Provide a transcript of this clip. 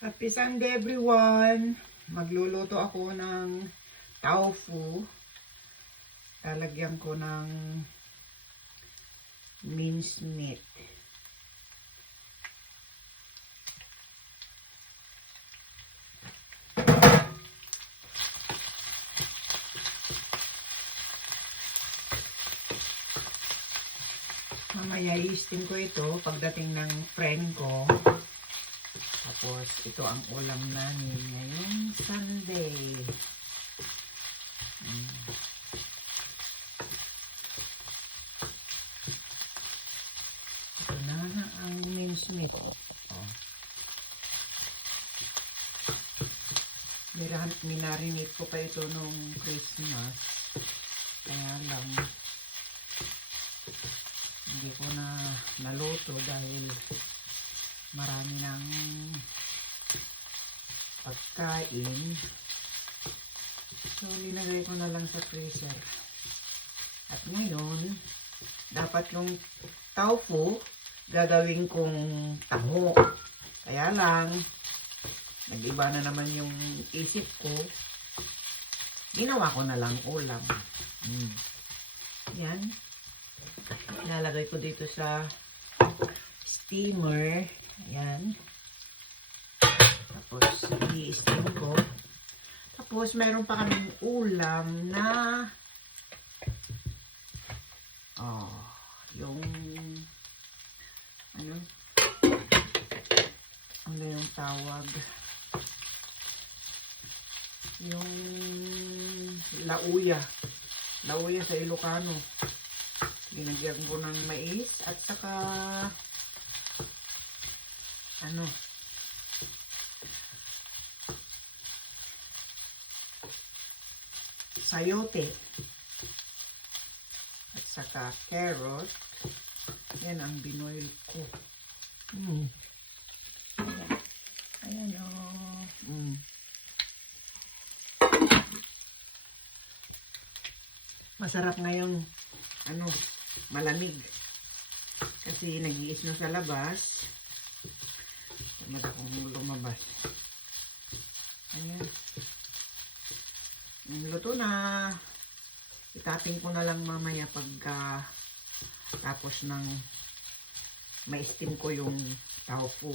Happy Sunday everyone! Magluluto ako ng tofu. Lalagyan ko ng minced meat. Mamaya i-steam ko ito pagdating ng friend ko. Tapos, ito ang ulam namin ngayong Sunday. Ito na ang minced meat. Minarinate ko pa ito nung Christmas. Kaya lang, hindi ko na naluto dahil marami ng pagkain. So, linagay ko na lang sa freezer. At ngayon, dapat yung tofu gagawin kong taho. Kaya lang, nag-iba na naman yung isip ko. Ginawa ko na lang ulam. Yan. Ilalagay ko dito sa steamer. Ayan. Tapos, i-steam ko. Tapos, mayroon pa kaming ulam na yung ano yung tawag? Yung lauya. Lauya sa Ilocano. Binagyan ko ng mais at saka sayote at saka carrot. Yan ang binoil ko. Ayan o. Masarap ngayong malamig kasi nag-iis na sa labas. Tamad akong lumabas. Ayan. Luto na. Itapin ko na lang mamaya pagka tapos ng ma-steam ko yung tofu.